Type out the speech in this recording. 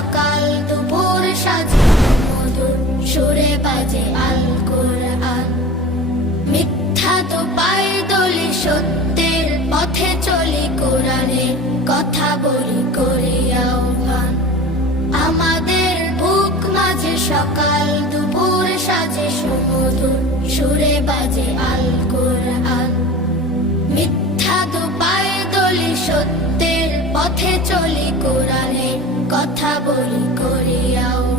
সকাল দুপুর সাজে মধুর সুরে বাজে আল কোরআন। মিথ্যা তো পায়ে দলি, সত্যের পথে চলি, কোরআনের কথা বলি করে আহ্বান। আমাদের বুক মাঝে সকাল দুপুর সাজে সুমধুর সুরে বাজে আল কোরআন। মিথ্যা তো পায়ে দলি, সত্যের পথে চলি, কোরআনের কথা বলি করে আহ্বান।